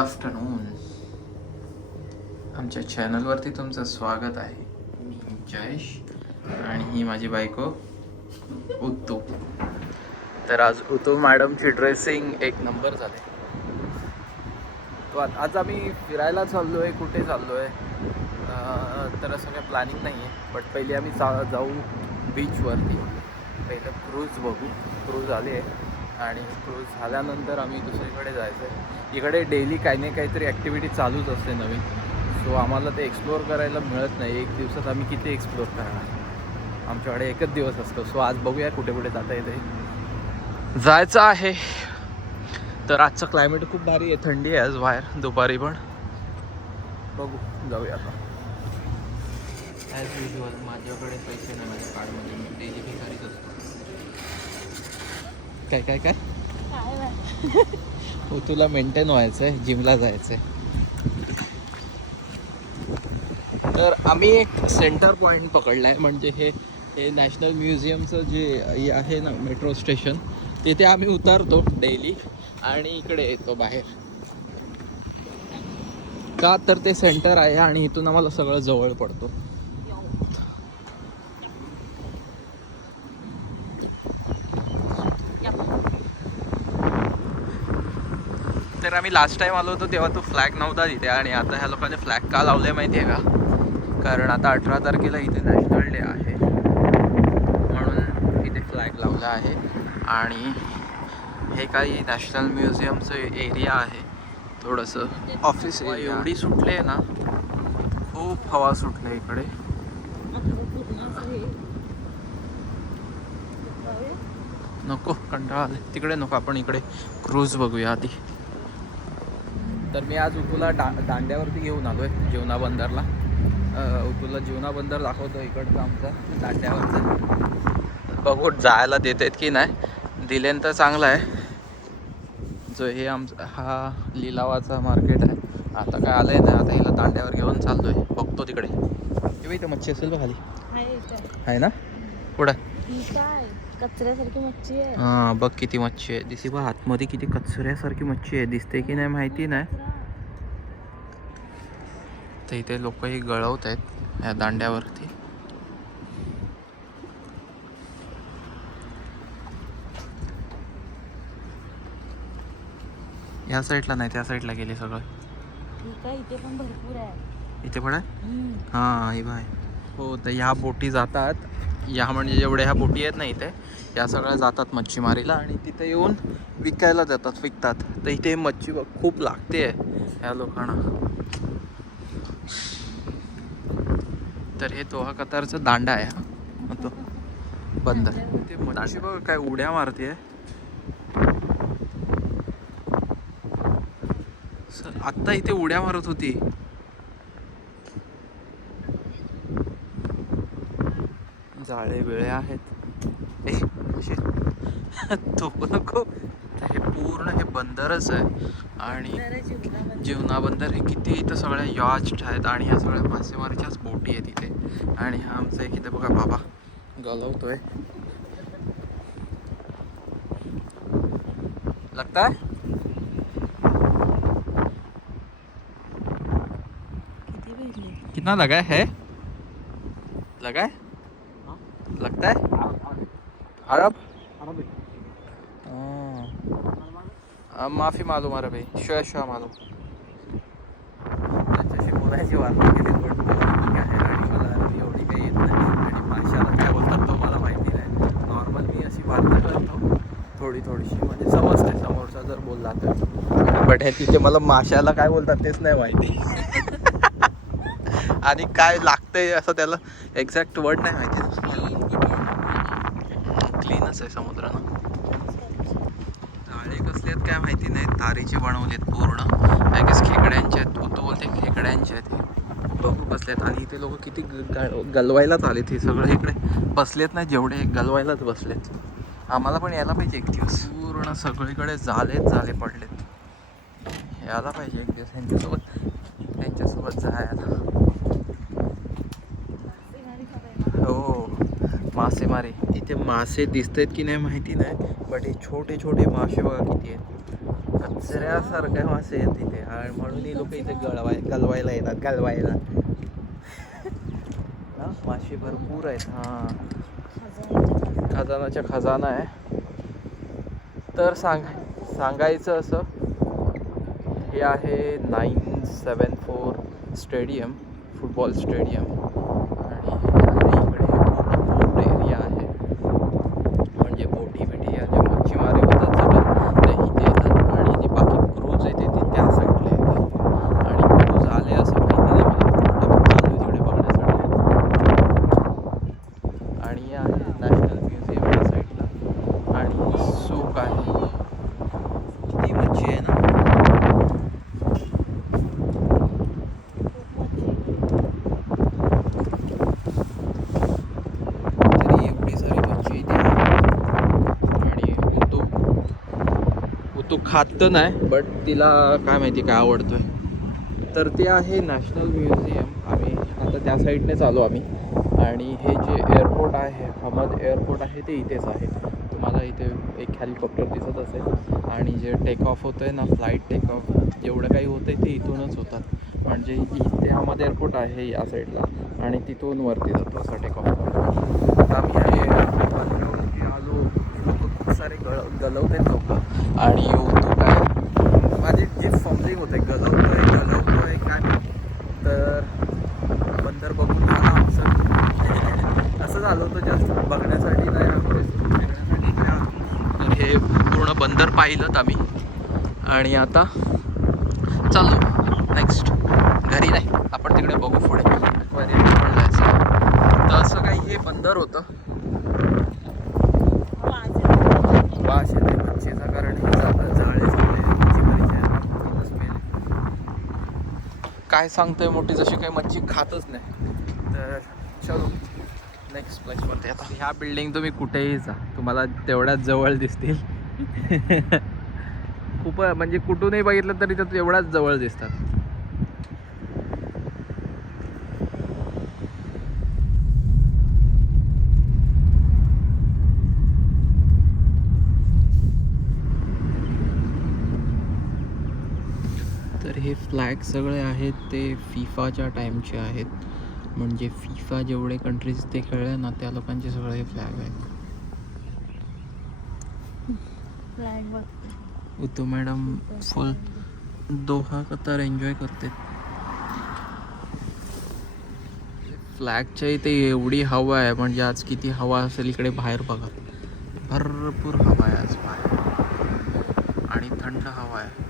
Afternoon आमच्या चॅनलवरती तुमचं स्वागत आहे. मी जयेश आणि ही माझी बायको उत्तू तर आज उत्तू मॅडमची ड्रेसिंग एक नंबर झाले. तो आज आम्ही फिरायला चाललो आहे कुठे चाललो आहे तर असं काही प्लॅनिंग नाही आहे बट पहिले आम्ही चा जाऊ बीचवरती पहिलं क्रूज बघू. क्रूज आले आहे. आणि क्रूज झाल्यानंतर आम्ही दुसरीकडे जायचं आहे इकडे डेली काही नाही काहीतरी ॲक्टिव्हिटी चालूच असते नवीन. सो आम्हाला ते एक्सप्लोअर करायला मिळत नाही. एक दिवसात आम्ही किती एक्सप्लोअर करणार? आमच्याकडे एकच दिवस असतो. सो आज बघूया कुठे कुठे जाता येते. जायचं आहे. तर आजचं क्लायमेट खूप भारी आहे. थंडी आहे आज बाहेर. दुपारी पण. बघू. जाऊया आता. ॲज युजल माझ्याकडे पैसे नाही. माझ्या कार्डमध्ये. मी डेली भिकारीच असतो. काय काय काय? हो तुला मेंटेन व्हायचं आहे जिमला जायचं आहे तर आम्ही एक सेंटर पॉईंट पकडला आहे म्हणजे हे हे नॅशनल म्युझियमचं जे आहे ना मेट्रो स्टेशन तिथे आम्ही उतरतो डेली आणि इकडे येतो बाहेर. का तर ते सेंटर आहे आणि इथून आम्हाला सगळं जवळ पडतो. तर आम्ही लास्ट टाईम आलो होतो तेव्हा तो फ्लॅग नव्हता तिथे आणि आता ह्या लोकांनी फ्लॅग का लावले माहिती आहे का? कारण आता अठरा तारखेला इथे नॅशनल डे आहे. म्हणून इथे फ्लॅग लावला आहे. आणि हे काही नॅशनल म्युझियमचं एरिया आहे. थोडंसं ऑफिस एवढी सुटली आहे ना खूप हवा सुटली इकडे. नको कंटाळा आले तिकडे नको आपण इकडे क्रूज बघूया आधी. तर मी आज उतूला डा दांड्यावरती घेऊन आलो आहे जीवना बंदरला. उतूला जीवना बंदर दाखवतो इकडचं आमचं दांड्यावरचं. बघू जायला देत आहेत की नाही. दिलेन तर चांगलं आहे. जो हे आमचा हा लिलावाचा मार्केट आहे. आता काय आलं आहे ना आता हिला दांड्यावर घेऊन चाललोय. बघतो तिकडे. इथं मच्छी असेल बघ खाली. आहे. ना? पुढं काय कचऱ्यासारखी मच्छी आहे. हां बघ किती मच्छी आहे. दिसी बघ आतमध्ये किती कचऱ्यासारखी मच्छी आहे. दिसते की नाही माहिती नाही. तर इथे लोक ही गळवत आहेत या दांड्यावरती. या साईडला नाही त्या साईडला गेले सगळं. इथे पण भरपूर आहे. इथे पण आहे. हां ही बाय हो तर ह्या बोटी जातात. या म्हणजे जेवढ्या ह्या बोटी आहेत ना इथे या सगळ्या जातात मच्छीमारीला आणि तिथे येऊन विकायला जातात विकतात. तर इथे मच्छी बघ खूप लागते आहे ह्या लोकांना. तर हे तोहा कतारचं दांडा आहे हा. तो बंद. ते मच्छी बघ काय उड्या मारते आत्ता इथे उड्या मारत होती. जाळे बिळे आहेत. ए. तो नको. हे पूर्ण हे बंदरच आहे. आणि जीवना बंदर हे किती इथं सगळ्या याच आहेत आणि ह्या सगळ्या मासेमारीच्याच बोटी आहेत इथे. आणि हा आमचा एक इथे बघा बाबा. गलवतोय लगता है कितना लगा है? लगा है? लगता है? अरब? हाँ। माफी मालूम अरे भाई शुआ शुआ मालूम। त्याच्याशी बोलायची वार्ता केली पण तो आणि मला अरबी एवढी काही येत नाही आणि भाषाला काय बोलतात तो मला माहिती नाही नॉर्मल मी अशी वार्ता करतो थोडी थोडीशी म्हणजे समजते समोरचा जर बोलला तर बट हे तिथे मला माशाला काय बोलतात तेच नाही माहिती। आणि काय लागतंय असं त्याला एक्झॅक्ट वर्ड नाही माहिती. क्लीनच आहे समुद्र ना जाळे कसले आहेत काय माहिती नाही. तारीचे बनवले आहेत पूर्ण. आय गेस खेकड्यांचे आहेत. तू तो बोलते खेकड्यांचे आहेत. हे. बघू कसले आहेत. आणि इथे लोक किती ग- ग- गलवायलाच आलेत हे सगळे इकडे. बसलेत नाही जेवढे गलवायलाच बसलेत. आम्हाला पण यायला पाहिजे एक दिवस. पूर्ण सगळीकडे झालेच झाले पडलेत. यायला पाहिजे एक दिवस. यांच्यासोबत त्यांच्यासोबत जायला हो मासेमारी इथे मासे दिसतात की नाही माहिती नाही बट हे छोटे छोटे मासे बघा किती आहेत. कचऱ्यासारखे मासे आहेत तिथे आणि म्हणून ही लोक इथे गळवाय गलवायला येतात गलवायला. मासे भरपूर आहेत. हां. खजानाच्या खजाना आहे. तर सांग सांगायचं असं हे आहे nine seven four stadium football stadium. varios तो खात तर नाही बट तिला काय माहिती काय आवडतोय. तर ते आहे नॅशनल म्युझियम आम्ही आता त्या साईडनेच आलो आम्ही. आणि हे जे एअरपोर्ट आहे अहमद एअरपोर्ट आहे ते इथेच आहे. तुम्हाला इथे एक हेलिकॉप्टर दिसत असेल. आणि जे टेक ऑफ होतं आहे ना फ्लाईट टेक ऑफ जेवढं काही होतं आहे ते इथूनच होतात. म्हणजे इथे अहमद एअरपोर्ट आहे या साईडला आणि तिथून वरती जातो असं टेक ऑफ आता आम्ही या एअरपोर्टवरती आलो लोक खूप सारे गळ गलवतात लोक. आणि तो काय माझी जी फॉर्मलिंग होते गलवतो आहे काय तर बंदर बघून झाला आमचं. असं झालं होतं जस्ट बघण्यासाठी नाही आम्ही हे पूर्ण बंदर पाहिलं आम्ही. आणि आता चालू. नेक्स्ट घरी नाही. आपण तिकडे बघू पुढे. पण जायचं. तर असं काही हे बंदर होतं वास येते मच्छीचा कारण हे जा- जाळे झाले मच्छीमारीचे यांना पूर्ण smell आहे. काय सांगतोय मोठी जशी काही मच्छी खातच नाही. तर चलो नेक्स्ट प्लेसवरती आता. ह्या बिल्डिंग तुम्ही कुठेही जा. तुम्हाला तेवढ्याच जवळ दिसतील. खूप म्हणजे कुठूनही बघितलं तरी तर एवढ्याच जवळ दिसतात तर फ्लॅग सगळे आहेत ते फिफाच्या टाईमचे आहेत. म्हणजे फिफा जेवढे कंट्रीज ते खेळले ना त्या लोकांचे सगळे फ्लॅग आहेत. उतू madam full Doha Qatar enjoy करते. फ्लॅगच्या इथे एवढी हवा आहे म्हणजे आज किती हवा असेल इकडे बाहेर बघा. भरपूर हवा आहे आज बाहेर. आणि थंड हवा आहे.